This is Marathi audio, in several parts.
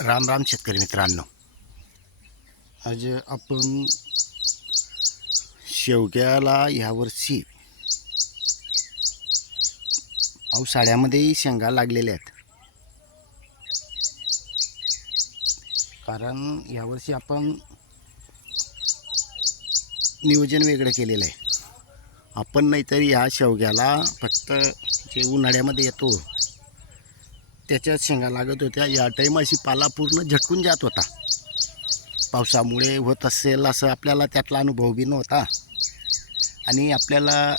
राम राम शेतकरी मित्रांनो. आज आपण शेवग्याला ह्यावर्षी पावसाळ्यामध्येही शेंगा लागलेल्या आहेत. कारण यावर्षी आपण नियोजन वेगळं केलेलं आहे. आपण नाहीतर ह्या शेवग्याला फक्त जे उन्हाळ्यामध्ये येतो त्याच्यात शेंगा लागत होत्या. या टाईमाशी पाला पूर्ण झटकून जात होता. पावसामुळे होत असेल असं आपल्याला त्यातला अनुभव बी नव्हता. आणि आपल्याला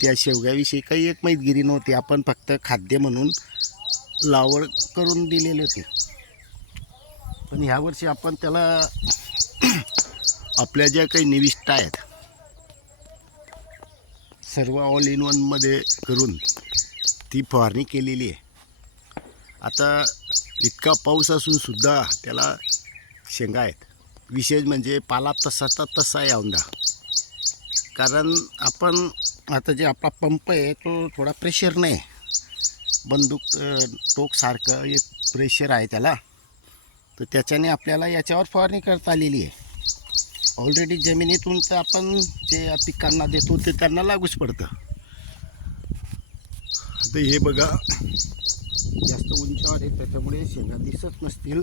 त्या शेवग्याविषयी काही एक माहितगिरी नव्हती. आपण फक्त खाद्य म्हणून लावड करून दिलेली होती. पण ह्यावर्षी आपण त्याला आपल्या ज्या काही निविष्ठा आहेत सर्व ऑल इन वनमध्ये करून ती फवारणी केलेली आहे. आता इतका पाऊस असूनसुद्धा त्याला शेंगा आहेत. विशेष म्हणजे पाला तसाचा तसा आहे औंदा कारण आपण आता जे आपला पंप आहे तो थोडा प्रेशर नाही. बंदूक टोकसारखं एक प्रेशर आहे त्याला. तर त्याच्याने आपल्याला याच्यावर फवारणी करता आलेली आहे. ऑलरेडी जमिनीतून तर आपण जे पिकांना देतो ते त्यांना लागूच पडतं. आता हे बघा. जास्त उंचावर आहे त्याच्यामुळे शेंगा दिसत नसतील.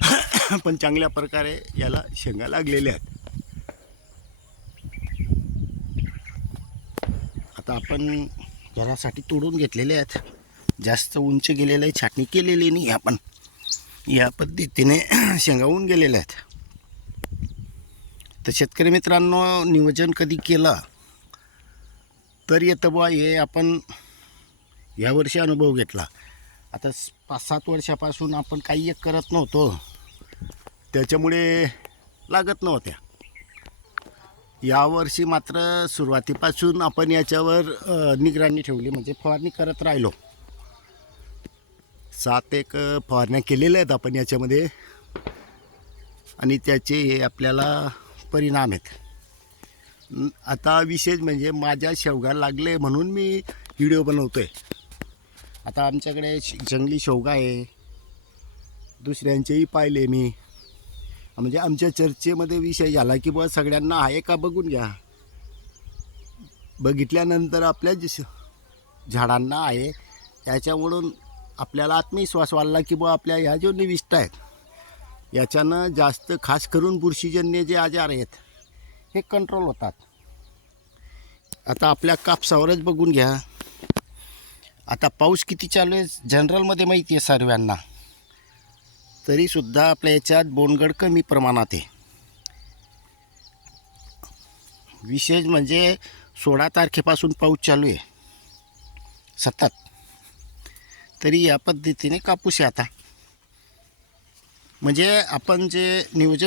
पण चांगल्या प्रकारे याला शेंगा लागलेल्या आहेत. आता आपण घरासाठी तोडून घेतलेले आहेत. जास्त उंच गेलेलं आहे छाटणी केलेली नाही आपण. या पद्धतीने शेंगावून गेलेल्या आहेत. तर शेतकरी मित्रांनो नियोजन कधी केलं? तर येतं बुवा हे आपण यावर्षी अनुभव घेतला. आता पाच सात वर्षापासून आपण काही एक करत नव्हतो. त्याच्यामुळे लागत नव्हत्या. यावर्षी मात्र सुरुवातीपासून आपण याच्यावर निगराणी ठेवली. म्हणजे फवारणी करत राहिलो. सात एक फवारण्या केलेल्या आहेत आपण याच्यामध्ये. आणि त्याचे हे आपल्याला परिणाम आहेत. आता विशेष म्हणजे माझ्या शेवगा लागले म्हणून मी व्हिडिओ बनवतो आहे आता आमच्याकडे श- जंगली शेवगा आहे. दुसऱ्यांचेही पाहिले मी. म्हणजे आमच्या चर्चेमध्ये विषय झाला की बुवा सगळ्यांना आहे का बघून घ्या. बघितल्यानंतर आपल्या जे श- झाडांना आहे त्याच्यामुळून आपल्याला आत्मविश्वास वाढला की बुवा आपल्या ह्या जो निविष्ट आहेत याच्यानं जास्त खास करून बुरशीजन्य जे आजार आहेत हे कंट्रोल होतात. आता आपल्या कापसावरच बघून घ्या. आता पाऊस किती चालू आहे? जनरलमध्ये माहिती आहे सर्वांना. तरीसुद्धा आपल्या याच्यात बोनगड कमी प्रमाणात आहे. विशेष म्हणजे सोळा तारखेपासून पाऊस चालू आहे. सतत. तरी या पद्धतीने कापूस आहे आता. म्हणजे आपण जे नियोजन